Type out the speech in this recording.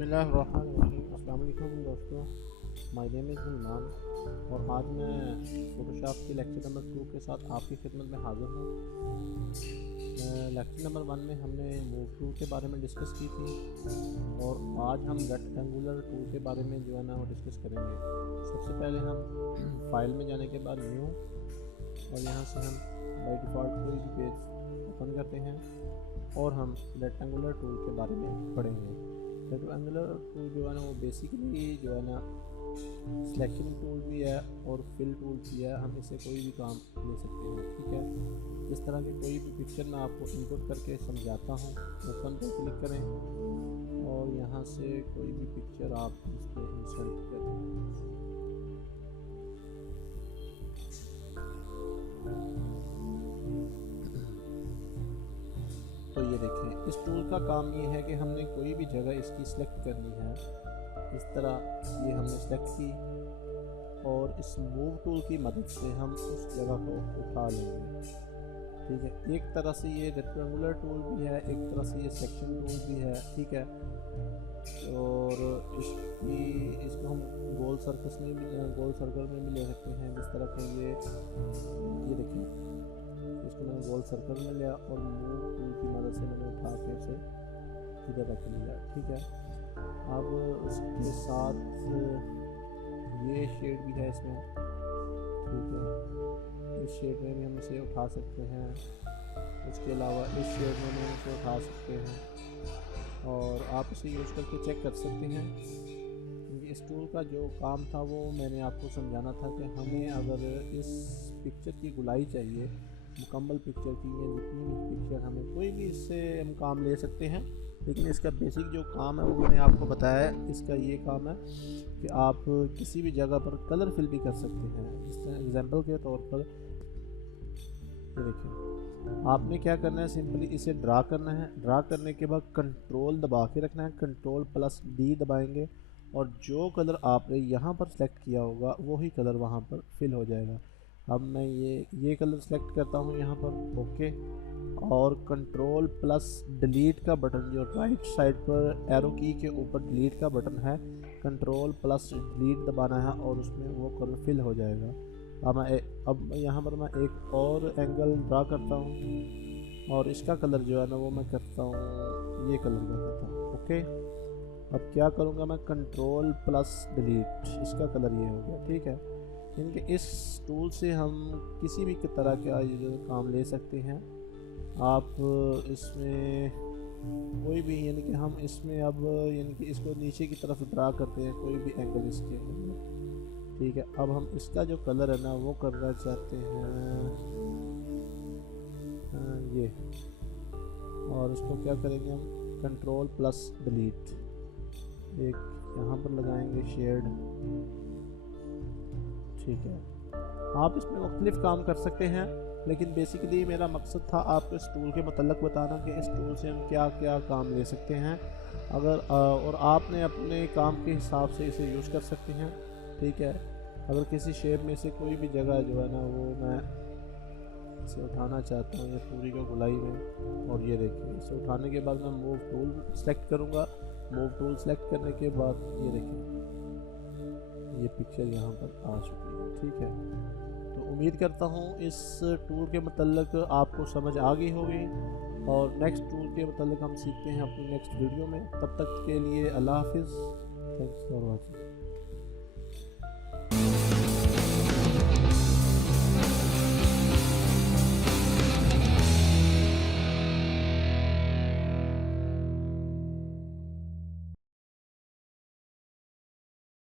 बिस्मिल्लाहिर्रहमानिर्रहीम। अस्सलाम वालेकुम दोस्तों, माय नेम इज़ इमरान और आज मैं फ़ोटोशॉप के लेक्चर नंबर 2 के साथ आपकी खिदमत में हाज़िर हूँ। लेक्चर नंबर 1 में हमने मूव टूल के बारे में डिस्कस की थी और आज हम रेक्टेंगुलर टूल के बारे में जो है ना वो डिस्कस करेंगे। सबसे पहले हम फाइल में जाने के बाद न्यू और यहाँ से हम बाय डिफ़ॉल्ट कोई भी पेज ओपन करते हैं और हम रेक्टेंगुलर टूल के बारे में पढ़ेंगे। रेक्टेंगुलर टूल जो है ना वो बेसिकली जो है ना सिलेक्शन टूल भी है और फिल टूल भी है। हम इससे कोई भी काम ले सकते हैं, ठीक है। इस तरह की कोई भी पिक्चर मैं आपको इनपुट करके समझाता हूँ। ओपन पर क्लिक करें और यहाँ से कोई भी पिक्चर आप इसमें इंसर्ट करें। तो ये देखें, इस टूल का काम ये है कि हमने कोई भी जगह इसकी सिलेक्ट करनी है। इस तरह ये हमने सेलेक्ट की और इस मूव टूल की मदद से हम उस जगह को उठा लेंगे, ठीक है। एक तरह से ये रेक्टेंगुलर टूल भी है, एक तरह से ये सेक्शन टूल भी है, ठीक है। और इसको हम गोल सर्कल में भी ले सकते हैं। जिस तरह के ये देखिए, इसको मैंने गोल सर्कल में लिया और मूव टूल की मदद से मैंने उठा के उसे इधर रख लिया, ठीक है। अब उसके साथ ये शेड भी है इसमें, ठीक है। इस शेड में भी हम इसे उठा सकते हैं। उसके अलावा इस शेड में भी हम इसे उठा सकते हैं और आप इसे यूज़ करके चेक कर सकते हैं। इस टूल का जो काम था वो मैंने आपको समझाना था कि हमें अगर इस पिक्चर की गुलाई चाहिए, मुकम्मल पिक्चर की, या जितनी भी पिक्चर हमें कोई भी इससे हम काम ले सकते हैं। लेकिन इसका बेसिक जो काम है वो मैंने आपको बताया है। इसका ये काम है कि आप किसी भी जगह पर कलर फिल भी कर सकते हैं। इस तरह एग्जांपल के तौर पर ये देखिए, आपने क्या करना है, सिंपली इसे ड्रा करना है। ड्रा करने के बाद कंट्रोल दबा के रखना है, कंट्रोल प्लस डी दबाएंगे और जो कलर आपने यहाँ पर सेलेक्ट किया होगा वही कलर वहाँ पर फिल हो जाएगा। अब मैं ये कलर सेलेक्ट करता हूँ यहाँ पर, ओके। और कंट्रोल प्लस डिलीट का बटन जो राइट साइड पर एरो की के ऊपर डिलीट का बटन है, कंट्रोल प्लस डिलीट दबाना है और उसमें वो कलर फिल हो जाएगा। अब यहाँ पर मैं एक और एंगल ड्रा करता हूँ और इसका कलर जो है ना वो मैं करता हूँ ये कलर का करता हूँ, ओके। अब क्या करूँगा मैं, कंट्रोल प्लस डिलीट, इसका कलर ये हो गया, ठीक है। इनके इस टूल से हम किसी भी तरह का ये काम ले सकते हैं। आप इसमें कोई भी, यानी कि हम इसमें अब यानी कि इसको नीचे की तरफ ड्रा करते हैं, कोई भी एंगल इसके अंदर, ठीक है। अब हम इसका जो कलर है ना वो करना चाहते हैं ये, और इसको क्या करेंगे हम, कंट्रोल प्लस डिलीट, एक यहाँ पर लगाएंगे शेड, ठीक है। आप इसमें मुख्तलिफ काम कर सकते हैं, लेकिन बेसिकली मेरा मकसद था आपको इस टूल के मतलब बताना कि इस टूल से हम क्या क्या काम ले सकते हैं। और आपने अपने काम के हिसाब से इसे यूज़ कर सकते हैं, ठीक है। अगर किसी शेप में से कोई भी जगह जो है ना वो मैं इसे उठाना चाहता हूँ, ये पूरी को गुलाई में, और ये देखिए इसे उठाने के बाद मैं मूव टूल सेलेक्ट करूँगा। मूव टूल सेलेक्ट करने के बाद ये देखिए ये पिक्चर यहाँ पर आ चुकी है, ठीक है। तो उम्मीद करता हूँ इस टूल के मतलब आपको समझ आ गई होगी और नेक्स्ट टूल के मतलब हम सीखते हैं अपनी नेक्स्ट वीडियो में। तब तक के लिए अल्लाह हाफिज़, थैंक्स फॉर वॉचिंग।